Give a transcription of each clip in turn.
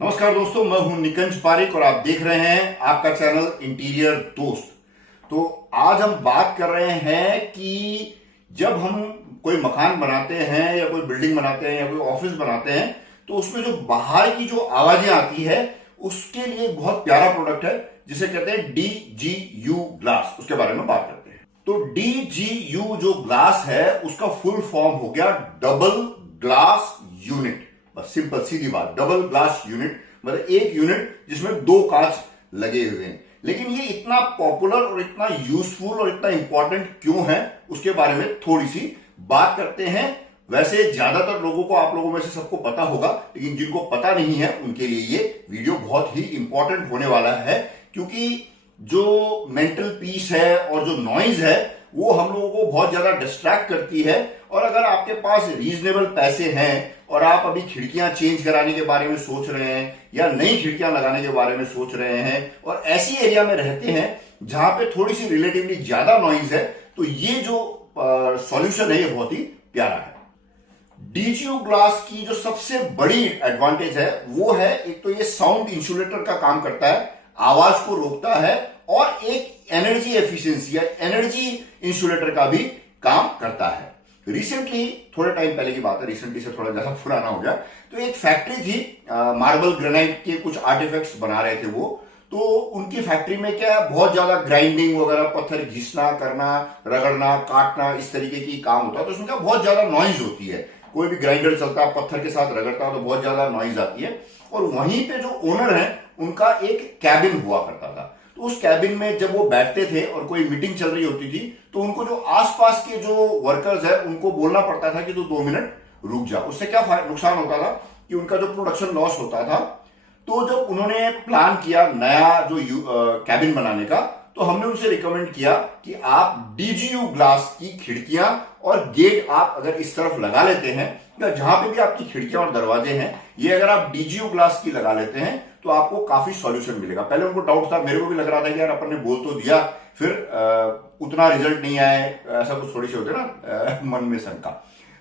नमस्कार दोस्तों, मैं हूं निकंज पारिक और आप देख रहे हैं आपका चैनल इंटीरियर दोस्त। तो आज हम बात कर रहे हैं कि जब हम कोई मकान बनाते हैं या कोई बिल्डिंग बनाते हैं या कोई ऑफिस बनाते हैं तो उसमें जो बाहर की जो आवाजें आती है उसके लिए एक बहुत प्यारा प्रोडक्ट है जिसे कहते हैं DGU ग्लास। उसके बारे में बात करते हैं। तो DGU जो ग्लास है उसका फुल फॉर्म हो गया डबल ग्लास यूनिट। बस सिंपल सीधी बात, डबल ग्लास यूनिट मतलब एक यूनिट जिसमें दो कांच लगे हुए हैं। लेकिन ये इतना पॉपुलर और इतना यूजफुल और इतना इंपॉर्टेंट क्यों है उसके बारे में थोड़ी सी बात करते हैं। वैसे ज्यादातर लोगों को, आप लोगों में से सबको पता होगा, लेकिन जिनको पता नहीं है उनके लिए ये वीडियो बहुत ही इंपॉर्टेंट होने वाला है, क्योंकि जो मेंटल पीस है और जो नॉइज है वो हम लोगों को बहुत ज्यादा डिस्ट्रैक्ट करती है। और अगर आपके पास रीजनेबल पैसे हैं और आप अभी खिड़कियां चेंज कराने के बारे में सोच रहे हैं या नई खिड़कियां लगाने के बारे में सोच रहे हैं और ऐसी एरिया में रहते हैं जहां पे थोड़ी सी रिलेटिवली ज्यादा नॉइज है, तो ये जो सॉल्यूशन है ये बहुत ही प्यारा है। DGU ग्लास की जो सबसे बड़ी एडवांटेज है वो है, एक तो ये साउंड इंसुलेटर का काम करता है, आवाज को रोकता है, और एक एनर्जी एफिशिएंसी या एनर्जी इंसुलेटर का भी काम करता है। रिसेंटली, थोड़े टाइम पहले की बात है, रिसेंटली से थोड़ा ज्यादा पुराना हो गया, तो एक फैक्ट्री थी, मार्बल ग्रेनाइट के कुछ आर्टिफैक्ट्स बना रहे थे वो। तो उनकी फैक्ट्री में क्या बहुत ज्यादा ग्राइंडिंग वगैरह, पत्थर घिसना, करना, रगड़ना, काटना, इस तरीके की काम होता है। तो उसमें क्या बहुत ज्यादा नॉइज होती है। कोई भी ग्राइंडर चलता है, पत्थर के साथ रगड़ता है तो बहुत ज्यादा नॉइज आती है। और वहीं पे जो ओनर है उनका एक कैबिन हुआ करता था। तो उस कैबिन में जब वो बैठते थे और कोई मीटिंग चल रही होती थी तो उनको जो आसपास के जो वर्कर्स है उनको बोलना पड़ता था कि तू 2 मिनट रुक जा। उससे क्या नुकसान होता था कि उनका जो प्रोडक्शन लॉस होता था। तो जब उन्होंने प्लान किया नया जो कैबिन बनाने का, तो हमने उनसे रिकमेंड किया कि आप DGU ग्लास की खिड़कियां और गेट आप अगर इस तरफ लगा लेते हैं या जहां पे भी आपकी खिड़कियां और दरवाजे हैं, ये अगर आप DGU ग्लास की लगा लेते हैं तो आपको काफी सॉल्यूशन मिलेगा। पहले उनको डाउट था, मेरे को भी लग रहा था कि यार अपन ने बोल तो दिया, फिर उतना रिजल्ट नहीं आए, ऐसा कुछ थोड़ी सी होते ना मन में शंका।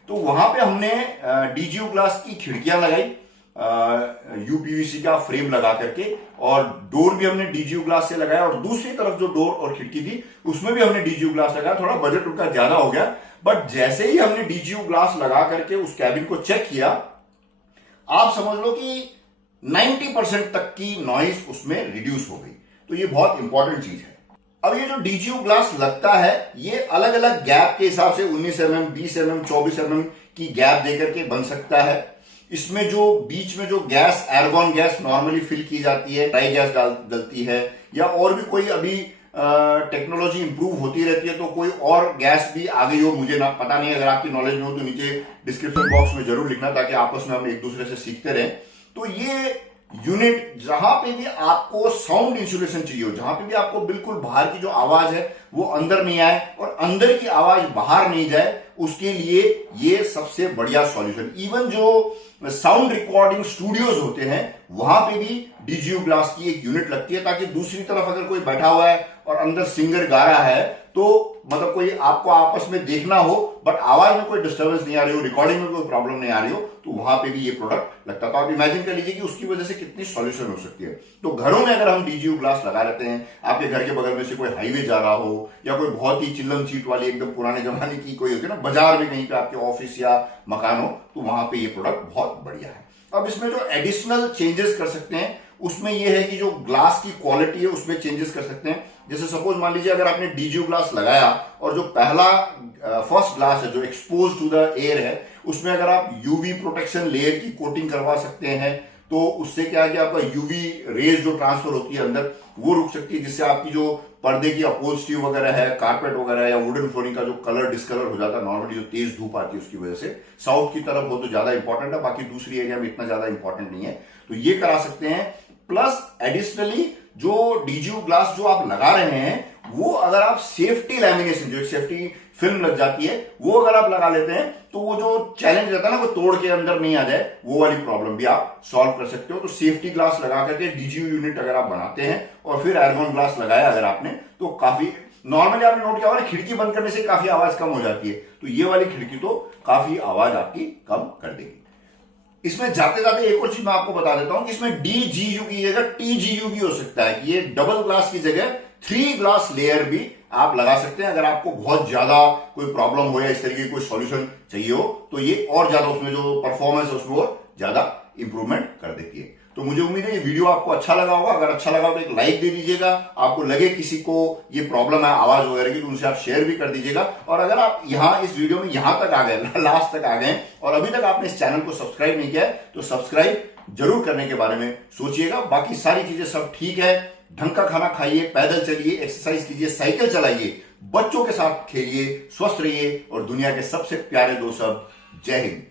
तो वहां पे हमने DGU ग्लास की खिड़कियां लगाई, UPVC का फ्रेम लगा करके, और डोर भी हमने DGU ग्लास से लगाया, और दूसरी तरफ जो डोर और खिड़की थी उसमें भी हमने DGU ग्लास लगाया। थोड़ा बजट उनका ज्यादा हो गया, बट जैसे ही हमने DGU ग्लास लगा करके उस कैबिन को चेक किया, आप समझ लो कि 90% तक की नॉइज उसमें रिड्यूस हो गई। तो ये बहुत इंपॉर्टेंट चीज है। अब ये जो DGU ग्लास लगता है ये अलग अलग गैप के हिसाब से 19 mm, 20 mm, 24 mm की गैप देकर के बन सकता है। इसमें जो बीच में जो गैस, एर्गॉन गैस नॉर्मली फिल की जाती है, ड्राई गैस डलती है, या और भी कोई अभी टेक्नोलॉजी इंप्रूव होती रहती है तो कोई और गैस भी आ गई हो, मुझे ना पता नहीं। अगर आपकी नॉलेज में हो तो नीचे डिस्क्रिप्शन बॉक्स में जरूर लिखना, ताकि आपस में हम एक दूसरे से सीखते रहें। तो ये यूनिट, जहां पे भी आपको साउंड इंसुलेशन चाहिए हो, जहां पे भी आपको बिल्कुल बाहर की जो आवाज है वो अंदर नहीं आए और अंदर की आवाज बाहर नहीं जाए, उसके लिए ये सबसे बढ़िया सॉल्यूशन। इवन जो साउंड रिकॉर्डिंग स्टूडियोज होते हैं वहां पे भी DGU ग्लास की एक यूनिट लगती है, ताकि दूसरी तरफ अगर कोई बैठा हुआ है और अंदर सिंगर गा रहा है तो मतलब कोई आपको आपस में देखना हो बट आवाज में कोई डिस्टर्बेंस नहीं आ रही हो, रिकॉर्डिंग में कोई प्रॉब्लम नहीं आ रही हो, तो वहां पे भी ये प्रोडक्ट लगता है। तो आप इमेजिन कर लीजिए कि उसकी वजह से कितनी सॉल्यूशन हो सकती है। तो घरों में अगर हम DGU ग्लास लगा लेते हैं, आपके घर के बगल में से कोई हाईवे जा रहा हो या कोई बहुत ही चिल्लम चीट वाली एकदम पुराने जमाने की कोई होती है ना, बाजार में कहीं पे आपके ऑफिस या मकान हो, तो वहां पे ये प्रोडक्ट बहुत बढ़िया है। अब इसमें जो एडिशनल चेंजेस कर सकते हैं उसमें यह है कि जो ग्लास की क्वालिटी है उसमें चेंजेस कर सकते हैं। जैसे सपोज मान लीजिए अगर आपने DGU ग्लास लगाया और जो पहला फर्स्ट ग्लास है जो एक्सपोज टू द एयर है, उसमें अगर आप UV प्रोटेक्शन लेयर की कोटिंग करवा सकते हैं तो उससे क्या है कि आपका UV रेज जो ट्रांसफर होती है अंदर वो रुक सकती है, जिससे आपकी जो पर्दे की अपहोल्स्ट्री वगैरह है, कारपेट वगैरह है या वुडन फ्लोरिंग का जो कलर डिस्कलर हो जाता है नॉर्मली जो तेज धूप आती है उसकी वजह से, साउथ की तरफ हो तो ज्यादा इंपॉर्टेंट है, बाकी दूसरी एरिया में इतना ज्यादा इंपॉर्टेंट नहीं है, तो ये करा सकते हैं। प्लस एडिशनली जो DGU ग्लास जो आप लगा रहे हैं वो अगर आप सेफ्टी लैमिनेशन, जो सेफ्टी फिल्म लग जाती है, वो अगर आप लगा लेते हैं तो वो जो चैलेंज रहता है ना, वो तोड़ के अंदर नहीं आ जाए, वो वाली प्रॉब्लम भी आप सॉल्व कर सकते हो। तो सेफ्टी ग्लास लगा करके DGU यूनिट अगर आप बनाते हैं और फिर एर्गॉन ग्लास लगाया अगर आपने, तो काफी नॉर्मली आपने नोट किया होगा ना, खिड़की बंद करने से काफी आवाज कम हो जाती है, तो ये वाली खिड़की तो काफी आवाज आपकी कम कर देगी। इसमें जाते जाते एक और चीज मैं आपको बता देता हूं कि इसमें DGU की जगह TGU भी हो सकता है कि ये डबल ग्लास की जगह 3 ग्लास लेयर भी आप लगा सकते हैं। अगर आपको बहुत ज्यादा कोई प्रॉब्लम हो या इस तरीके की कोई सॉल्यूशन चाहिए हो तो ये और ज्यादा उसमें जो परफॉर्मेंस है उसमें और ज्यादा इंप्रूवमेंट कर देती है। तो मुझे उम्मीद है ये वीडियो आपको अच्छा लगा होगा। अगर अच्छा लगा तो एक लाइक दे दीजिएगा। आपको लगे किसी को ये प्रॉब्लम है आवाज वगैरह की तो उनसे आप शेयर भी कर दीजिएगा। और अगर आप यहां इस वीडियो में यहां तक आ गए, लास्ट तक आ गए और अभी तक आपने इस चैनल को सब्सक्राइब नहीं किया है तो सब्सक्राइब जरूर करने के बारे में सोचिएगा। बाकी सारी चीजें सब ठीक है। ढंग का खाना खाइए, पैदल चलिए, एक्सरसाइज कीजिए, साइकिल चलाइए, बच्चों के साथ खेलिए, स्वस्थ रहिए और दुनिया के सबसे प्यारे दोस्त सब। जय हिंद।